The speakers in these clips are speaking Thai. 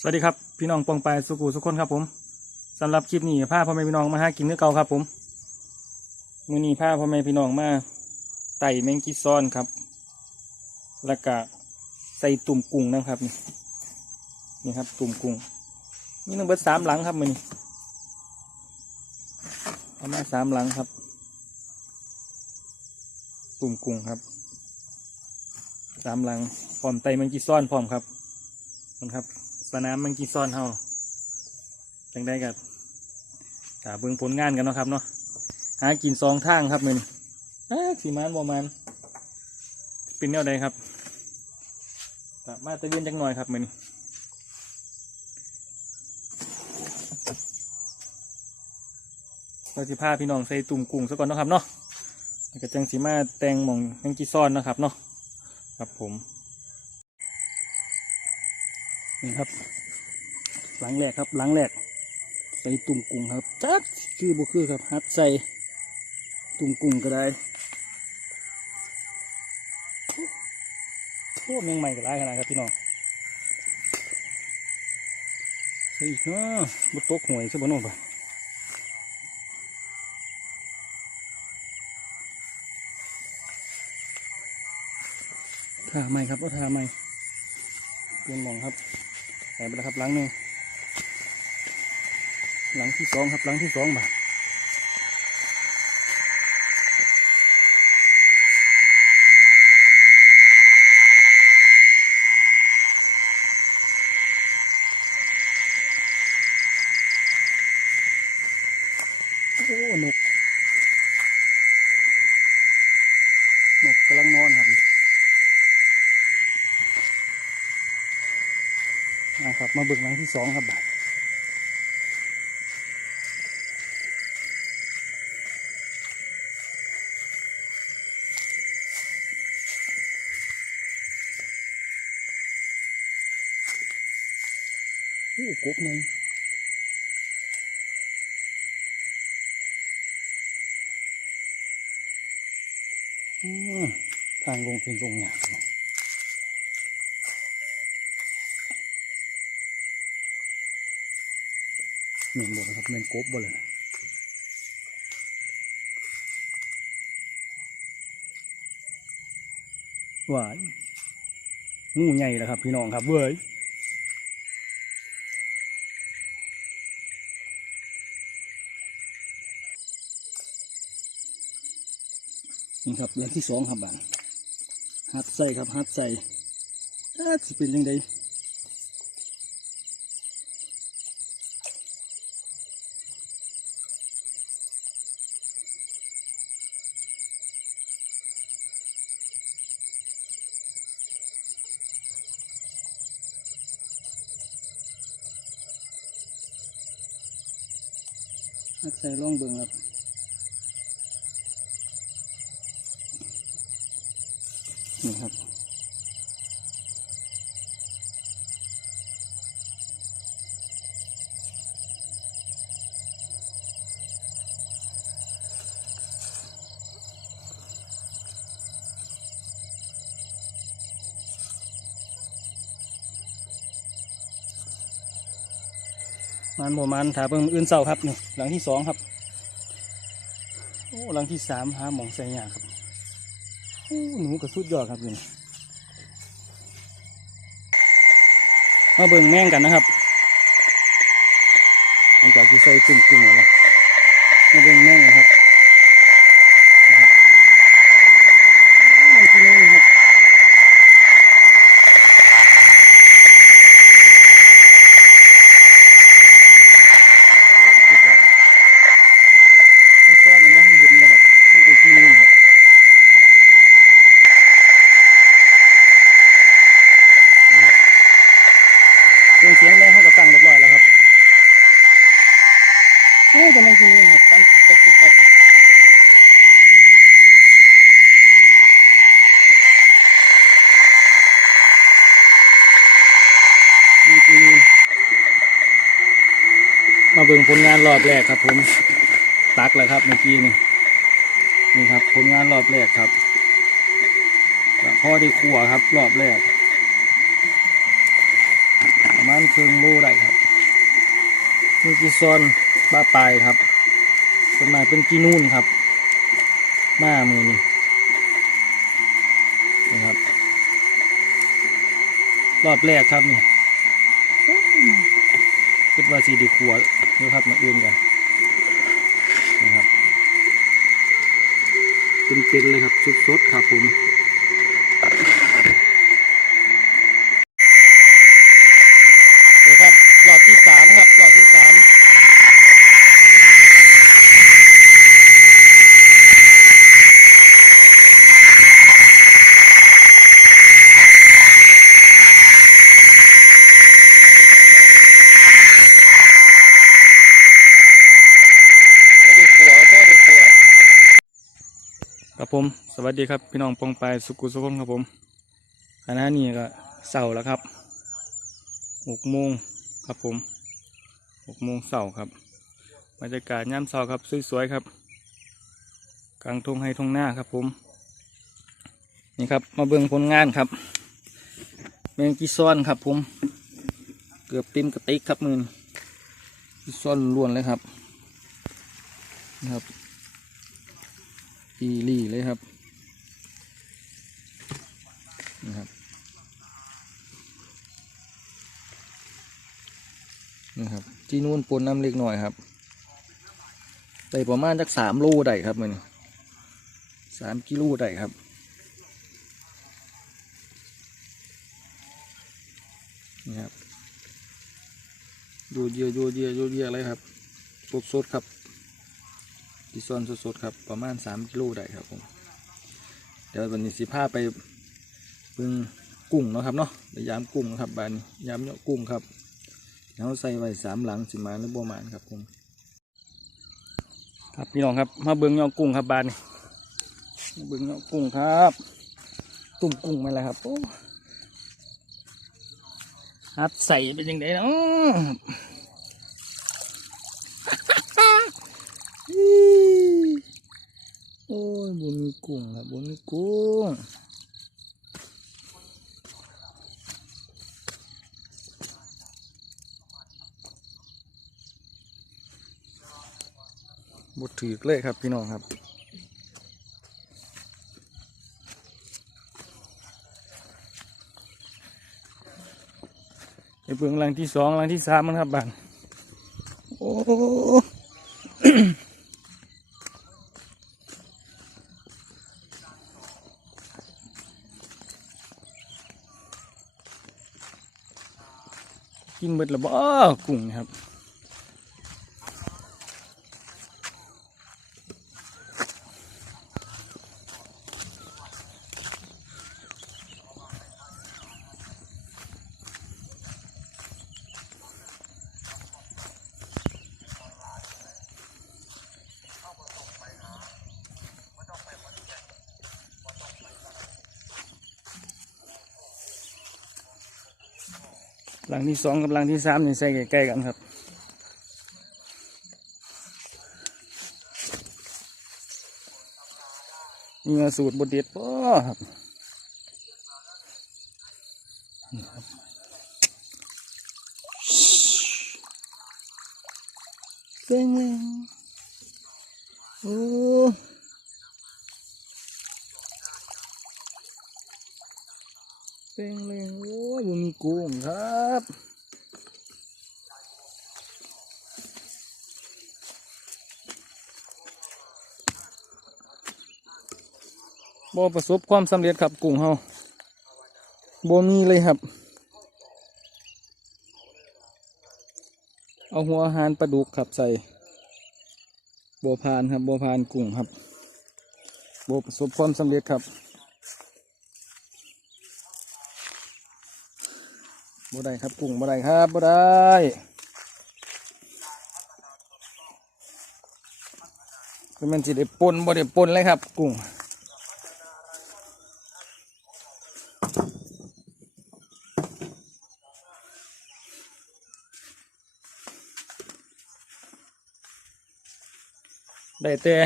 สวัสดีครับพี่น้องปองไปสุกูสุคนครับผมสำหรับคลิปนี้พาพ่อแม่พี่น้องมาหากินเนื้อเก่าครับผมมือนี้พาพ่อแม่พี่น้องมาไต่แมงกิซ้อนครับ แล้วก็ใส่ตุ่มกุ้งนะครับนี่นี่ครับ ตุ่มกุ้งนี่ต้องเบิดสามหลังครับมือนี้เอามาสามหลังครับ ตุ่มกุ้งครับสามหลังพร้อมไต่แมงกิซ้อนพร้อมครับนะครับ สนามแมังกีซอนเฮาจังได้กับตาเบิ่งผลงานกันเนาะครับเนาะหากินสองทางครับมือนี้อ้าสีมันบ่มันเป็นแนวใดครับกลับมาตะเวียนจังหน่อยครับมือนี้เราจะพาพี่น้องใส่ตุ่มกุ้งซะก่อนเนาะครับเนาะแล้วก็จังสีมาแตงหมองแมงกีซอนนะครับเนาะครับผม นี่ครับ หลังแรกครับ หลังแรก ใส่ตุ่มกุ้งครับจัดคือบุคือครับฮัดใส่ตุ่มกุ้งก็ได้โอ้แมงใหม่ก็ได้ขนาดครับพี่น้องใส่อีกเนาะบุตกหวยซะบ่โน่นปะทาใหม่ครับก็ทาใหม่เปลี่ยนหมองครับ หายไปแล้วครับหลังหนึ่งหลังที่สองครับหลังที่สองบาทโอ้นกนกกำลังนอนครับ นะครับ มาเบิ่งหลังที่สองครับบาทโอ้กบหนึ่งอืมทางลงเป็นลงหยาบ เมียนบดนครับเมนกบบเลยหวายงูใหญ่แล้วครับ พี่น้องครับเว้ยนี่ครับแรงที่สองครับบังฮัดใส่ครับฮัดใส่อาจะเป็นยังไง นักใส่ร่องเบิงครับนี่ครับ มันบ่มันถาเบิ่งอื่นเศร้าครับนี่หลังที่สองครับโอ้หลังที่สามหาหมองใส่ยาครับโอ้หนูกระสุดยอดครับนี่มาเบิ่งแม่งกันนะครับหลังจากที่ใส่ตุ่มกุ้งแล้วมาเบิ่งแม่งนะครับโอ้แม่งที่นู่นครับ ที่ก่อนที่ซ่อนมันไม่ให้เห็นนะครับนี่เป็นที่นู่นครับนะครับเครื่องเสียงแม่เขาก็ตั้งเรียบร้อยแล้วครับโอ้จะไม่ที่นู่นครับตั้งตุ๊กตุ๊กตุ๊กตุ๊กนี่ที่นู่น มา เบิ่งผลงานรอบแรกครับ ผมตักแล้วครับเมื่อกี้นี่นี่ครับผลงานรอบแรกครับพ่อได้ขัวครับ รอบแรกเอามาณครึ่งโลได้ครับมีกีซอนบ้าปลายครับส่วนมาเป็นกีนูนครับ มามือนี่นะครับ รอบแรกครับนี่คิดว่าสีดีขัว นี่ครับมาอื่นกันนะครับ เป็นๆเลยครับสดๆครับผม นี่ครับหลอดที่สามครับหลอดที่สามครับผม สวัสดีครับพี่น้องปองปสุกุสุขนครับผมขณะนี้ก็เสาร์แล้วครับหกโมงครับผมหกโมงเสาร์ครับบรรยากาศย่ำเสาร์ครับสวยๆครับ กลางทุ่งให้ทุ่งหน้าครับผม นี่ครับมาเบิ่งผลงานครับแมงกีซ้อนครับผม เกือบเต็มกระติกครับมือนกีซ้อนล้วนเลยครับนะครับอีลี่เลยครับ นะครับนะครับที่นู่นปนน้ำเล็กหน่อยครับได้ประมาณจักสามโลได้ครับมันสามกิโลได้ครับนี่ครับดูเยอะดูเยอะดูเยอะเลยครับสดสดครับที่ซ่อนสดสดครับประมาณสามกิโลได้ครับผมเดี๋ยววันนี้สิพาไป เบิ่งกุ้งเนาะครับเนาะไปยามกุ้งนะครับบานยามเนาะกุ้งครับแล้วใส่ไว้สามหลังสิมาหรือบ่มานครับผมครับพี่น้องครับมาเบิ้งยอกุ้งครับบานมาเบิ้งยอกุ้งครับ ตุ่มกุ้งมาแล้วครับโอ้ฮัดใส่เป็นยังไงเนาะโอ้ยบนมีกุ้งครับบนมีกุ้ง บดถือเลยครับพี่น้องครับไปเบิ่งหลังที่สองหลังที่สามมันครับบานโอ้กินเบิดล้วบ่กุ้งนี่ครับ หลังที่สองกับหลังที่สามนี่ใส่ใกล้ๆกันครับนี่มาสูตรบดเด็ดป่ครับนี่ครับเซ็งเลยโอ้เซ็งเลี้ยบ่มี กุ้งครับ บ่ประสบความสำเร็จครับกุ้งเฮาบ่มีเลยครับ เอาหัวอาหารปลาดุกครับใส่บ่พานครับบ่พานกุ้งครับบ่ประสบความสำเร็จครับ บ่ได้ครับกุ้งบ่ได้ครับบ่ได้คือมันสิได้ปนบ่ได้ปนเลยครับ กุ้งได้แต่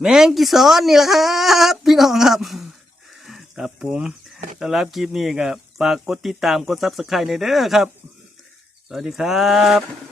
แมงกีซอนนี่แหละครับ พี่น้องครับ ครับผมสำหรับคลิปนี้ก็ ฝากกดติดตามกดซับสไครต์ในเด้อครับ สวัสดีครับ